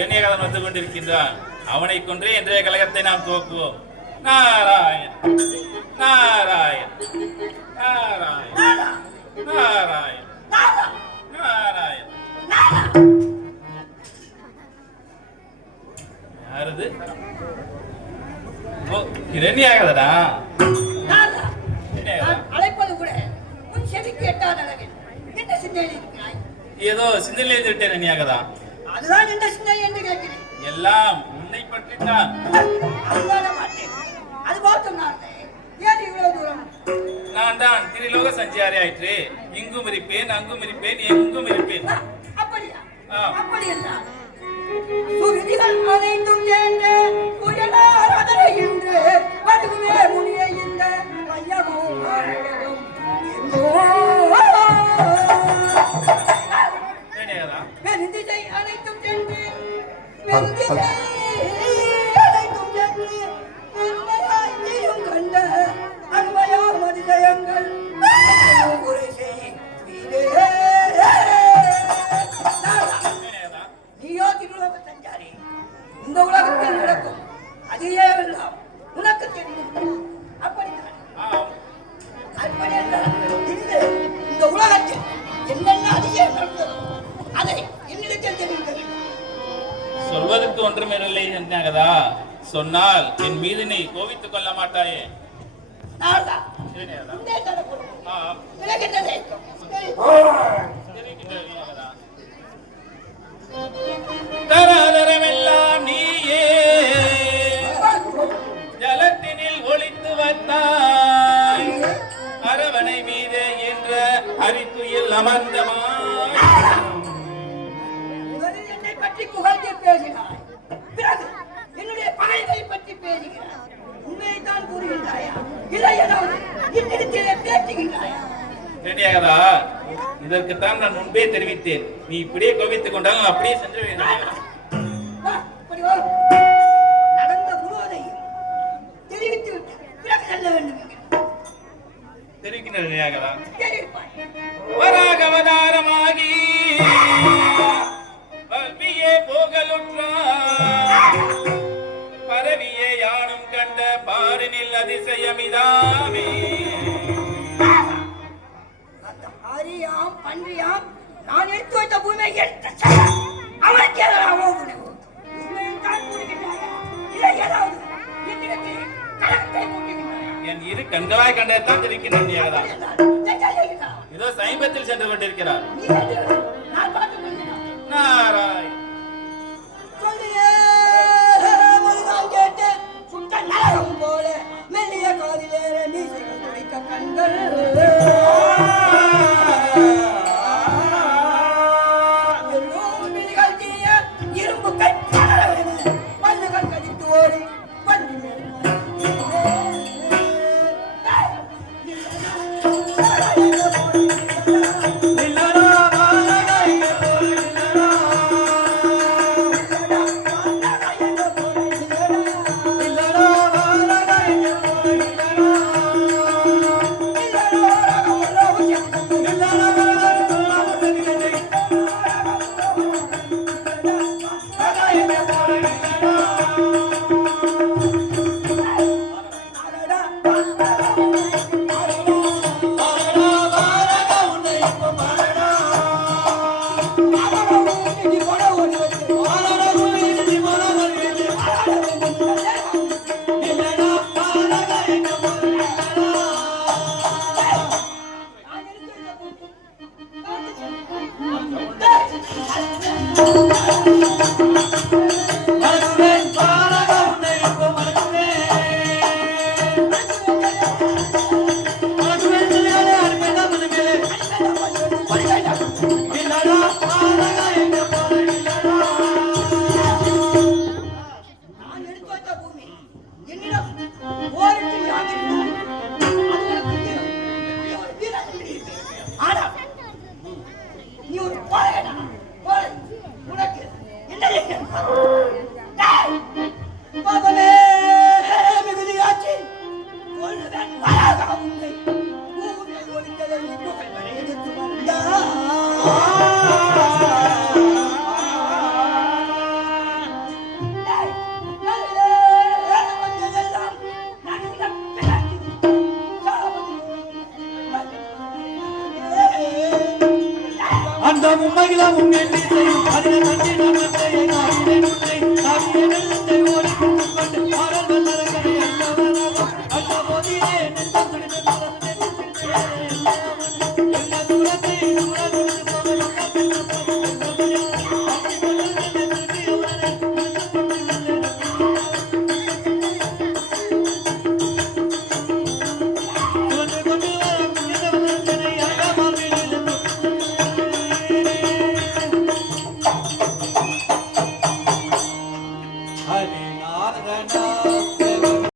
இரணியகதன் வந்து கொண்டிருக்கின்றான். அவனை கொன்றே இன்றைய கழகத்தை நாம் துவக்குவோம். நாராயண் நாராயண் நாராயண் நாராயண் நாராயண். யாரது? ஓ, இரணியகதனா? அழைப்பது கூட உன் செவிக்கு எட்டாத அளவில் என்ன சிந்தனையில் இருக்கிறாய்? ஏதோ சிந்தனையில் இருந்துவிட்டேன் இரணியகதா. அதுதான் என்ன சிந்தனை என்று கேட்கிறேன். எல்லாம் உன்னை பற்றித்தான். அது பார்த்தும் ஏன் இவ்வளவு தூரம்? நான் தான் திரிலோக சஞ்சாரி ஆயிற்று. இங்கும் இருப்பேன், அங்கும் இருப்பேன், எங்கும் இருப்பேன். அப்படியா? அப்படி என்றால் சுருதிகள் அனைத்தும் சேர்ந்து புயலார் அதனை இன்று மதுகுமே முனியை இந்த மையமும் மெருந்திசை அனைத்தும் சென்று மெருந்திசை அனைத்தும் சென்று அருமையாய் நீயும் கண்ட அருமையார் மதிசயங்கள் உரை செய் நீயோ திருலோக சஞ்சாரி. இந்த உலகத்தில் நடக்கும் அதையே எல்லாம் உனக்கு தெரியும். அப்படித்தான் இந்த உலகத்தில் என்னென்ன அதிக நடந்ததோ அதை என்னிடத்தில் தெரிவிக்க வேண்டும். சொல்வதற்கு ஒன்றுமில்லை என்றாகதா. சொன்னால் என் மீது நீ கோவித்துக் கொள்ள மாட்டாயே. தராதரமெல்லாம் நீயே ஜலத்தினில் ஒளித்து வந்தாய். அரவணை மீதே என்ற அரித்துயில் அமர்ந்தமாய் என்னை பற்றி புகழ்ந்து பேசினாய். பிறகு என்னுடைய பகைவை பற்றி பேசுகிறாய். உண்மையைத்தான் கூறுகின்றாயா? இல்லை ஏதாவது என்னிடத்திலே பேசுகின்றாயா? ரெடியாகதா? இதற்குத்தான் நான் முன்பே தெரிவித்தேன். நீ இப்படியே கோவித்துக் கொண்டால் நான் அப்படியே சென்று நடந்த முழுவதையும் தெரிவித்து விட்டு பிறகு செல்ல வேண்டும். தெரிவிக்கின்றா? வராக அவதாரமாகி பல்வியே போகலுற்றார். பரவியே யானும் கண்ட பாரினில் அதிசயமிதாமே. அரியாம் பன்றியாம் நான் எடுத்து வைத்த பூமியை எடுத்து அவனுக்கு ஏதாவது உண்மையைத்தான் கூறுகின்றாயா? இல்லை ஏதாவது என்னிடத்தில் கலகத்தை கூட்டுகின்றாயா? என் இரு கண்களாய் கண்டதான் தெரிவிக்கின்றேன். இதோ சமீபத்தில் சென்று கொண்டிருக்கிறார். நாராய் போல மெல்லிய காதிலேற மீசைகள் துடைக்க கண்கள் இரும்பு பல்லுகள் கடித்து ஓடி பள்ளி Ah அந்த மும்மையிலும் எண்ணி செய்யும் அதிக தண்ணி நன்மத்தை நாவினை முட்டை நாவினை நெல்லத்தை ஓடி கொண்டு ஆடல் வல்லரங்கனை அல்லவராக அந்த போதிலே நெஞ்சம் துடித்து